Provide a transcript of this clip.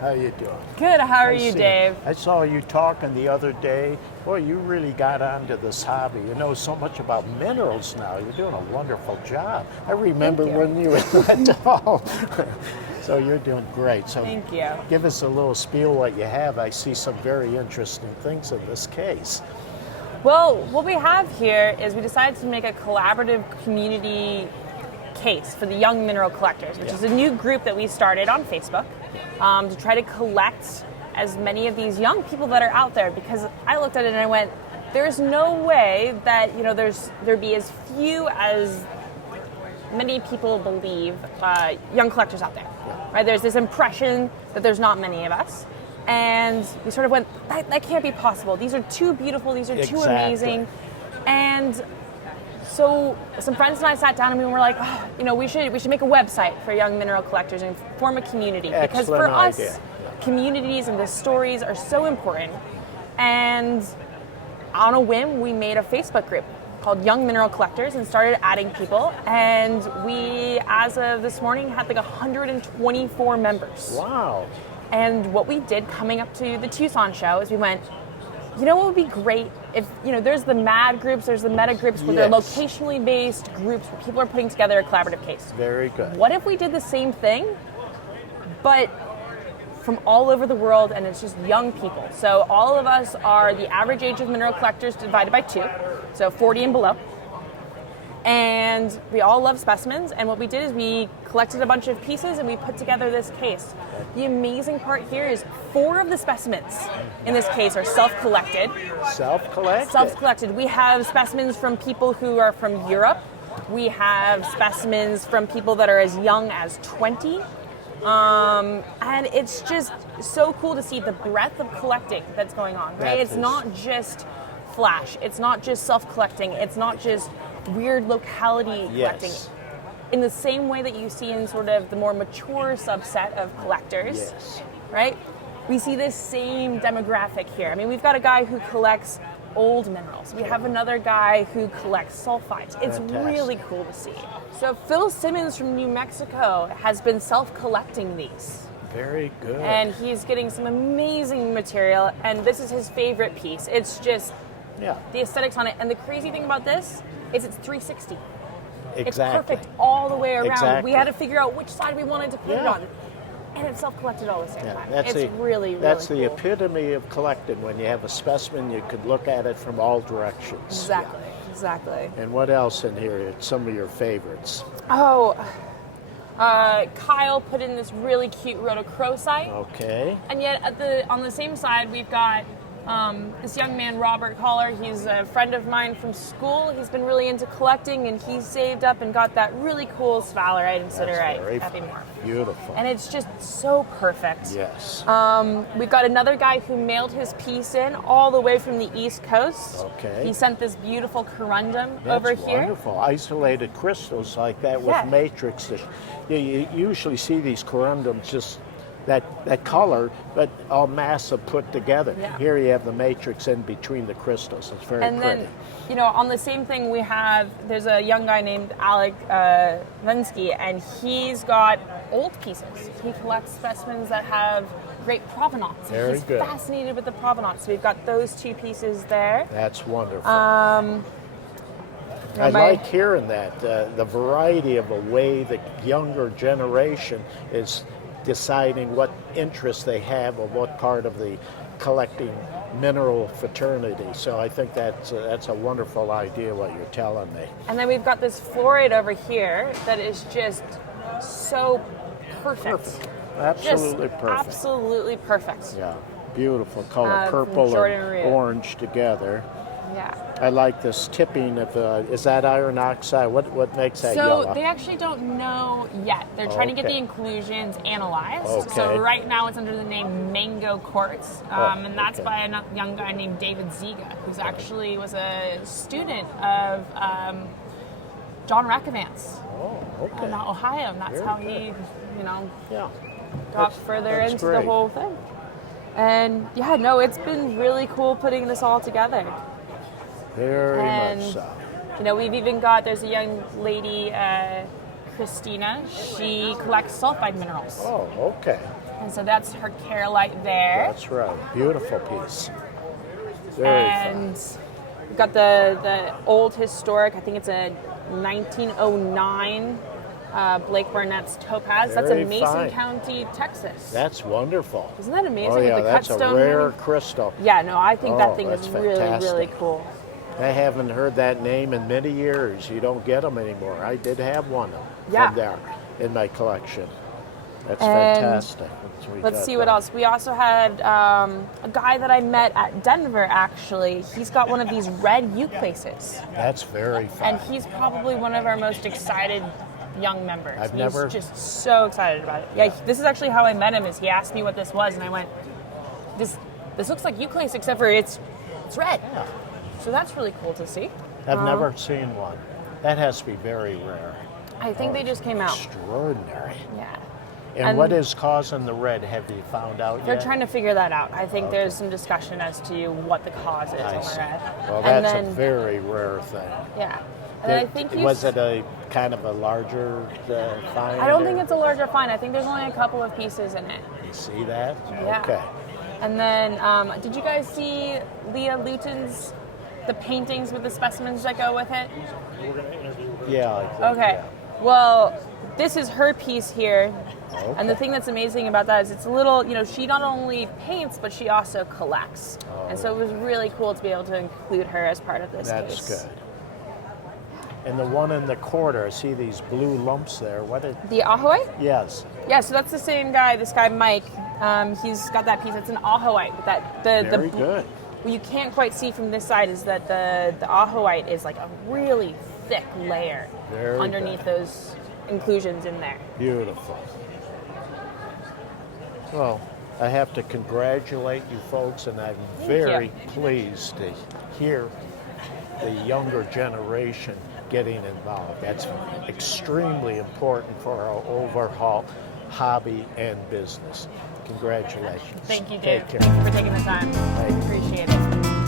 How you doing? Good. How are I you, see. Dave? I saw you talking the other day. Boy, you really got onto this hobby. You know so much about minerals now. You're doing a wonderful job. I remember Thank you. when you went home. So you're doing great. So Thank you. give us a little spiel what you have. I see some very interesting things in this case. Well, what we have here is we decided to make a collaborative community case for the young mineral collectors, which is a new group that we started on Facebook to try to collect as many of these young people that are out there. Because I looked at it and I went, there's no way that there'd be as few as many people believe young collectors out there. Right? There's this impression that there's not many of us. And we sort of went, that can't be possible. These are too beautiful. These are too amazing. And so some friends and I sat down and we were like, we should make a website for young mineral collectors and form a community. Because for us, communities and the stories are so important. And on a whim, we made a Facebook group called Young Mineral Collectors and started adding people. And we, as of this morning, had like 124 members. Wow. And what we did coming up to the Tucson show is we went, you know what would be great if, there's the MAD groups, there's the meta groups where they're locationally based groups where people are putting together a collaborative case. Very good. What if we did the same thing, but from all over the world, and it's just young people? So all of us are the average age of mineral collectors divided by 2, so 40 and below. And we all love specimens, and what we did is we collected a bunch of pieces and we put together this case. The amazing part here is 4 of the specimens in this case are self-collected. Self-collected? Self-collected. We have specimens from people who are from Europe. We have specimens from people that are as young as 20. And it's just so cool to see the breadth of collecting that's going on, right? It's not just flash. It's not just self-collecting. It's not just weird locality collecting. In the same way that you see in sort of the more mature subset of collectors, right? We see this same demographic here. I mean, we've got a guy who collects old minerals. We have another guy who collects sulfides. It's really cool to see. So Phil Simmons from New Mexico has been self-collecting these. Very good. And he's getting some amazing material, and this is his favorite piece. It's just the aesthetics on it. And the crazy thing about this is it's 360. Exactly. It's perfect all the way around. Exactly. We had to figure out which side we wanted to put it on. And it's self-collected all at the same time. It's really That's cool. the epitome of collecting. When you have a specimen, you could look at it from all directions. Exactly. And what else in here? Some of your favorites. Kyle put in this really cute rhodochrosite. Okay. And yet on the same side, we've got this young man, Robert Collar. He's a friend of mine from school. He's been really into collecting, and he's saved up and got that really cool sphalerite and siderite epimorph. Beautiful. And it's just so perfect. Yes. We've got another guy who mailed his piece in all the way from the East Coast. Okay. He sent this beautiful corundum over here. That's wonderful. Isolated crystals like that with matrix. You usually see these corundums just that color, but all massive put together. Here you have the matrix in between the crystals. It's very pretty. Then, on the same thing there's a young guy named Alec Vensky, and he's got old pieces. He collects specimens that have great provenance. He's fascinated with the provenance. So we've got those 2 pieces there. That's wonderful. I like hearing that, the variety of a way the younger generation is deciding what interest they have or what part of the collecting mineral fraternity. So I think that's a wonderful idea what you're telling me. And then we've got this fluorite over here that is just so perfect. Absolutely perfect. Absolutely perfect. Yeah, beautiful color, purple and orange together. Yeah. I like this tipping of, is that iron oxide? What makes that yellow? So they actually don't know yet. They're trying to get the inclusions analyzed. So right now it's under the name Mango Quartz, and that's by a young guy named David Ziga, who's actually was a student of John Rackavance in Ohio, and that's how he, got further into the whole thing. And it's been really cool putting this all together. Very much so. We've even got, there's a young lady, Christina. She collects sulfide minerals. Oh, okay. And so that's her Carolite there. That's right. Beautiful piece. Very And fine. we've got the old historic, I think it's a 1909 Blake Barnett's topaz. That's Very in Mason fine. County, Texas. That's wonderful. Isn't that amazing? Oh yeah, with the that's a cutstone rare ring? crystal. Yeah, no, I think that Oh, thing is that's really, really fantastic. cool. I haven't heard that name in many years. You don't get them anymore. I did have one Yeah. from there in my collection. That's And fantastic. Let's see what else. We also had a guy that I met at Denver, actually. He's got one of these red uke-laces. That's very fine. And he's probably one of our most excited young members. I've He's never- just so excited about it. Yeah, this is actually how I met him. Is he asked me what this was, and I went, "This looks like uke-lace, except for it's red." Yeah. So that's really cool to see. I've never seen one. That has to be very rare. I think they just came out. Extraordinary. Yeah. And what is causing the red? Have you found out They're yet? trying to figure that out. I think there's some discussion as to what the cause is I on see. the red. Well, And that's then, a very rare thing. yeah. And I think Was it a kind of a larger find? I don't or- think it's a larger find. I think there's only a couple of pieces in it. You see that? Yeah. Okay. And then, did you guys see Leah Luton's the paintings with the specimens that go with it? Yeah. I think, Okay. Well, this is her piece here. Okay. And the thing that's amazing about that is it's a little, she not only paints, but she also collects. And so it was really cool to be able to include her as part of this That's case. good. And the one in the corner, I see these blue lumps there. What is? The Ahoite? Yes. Yeah, so that's the same guy, this guy Mike. He's got that piece. It's an Ahoite. But Very good. What you can't quite see from this side is that the Ahoite is like a really thick layer Very underneath good. those inclusions in there. Beautiful. Well, I have to congratulate you folks, and I'm very pleased to hear the younger generation getting involved. That's extremely important for our overall hobby and business. Congratulations. Thank you, Take Dave. care. Thank you for taking the time. Thank you. Appreciate it.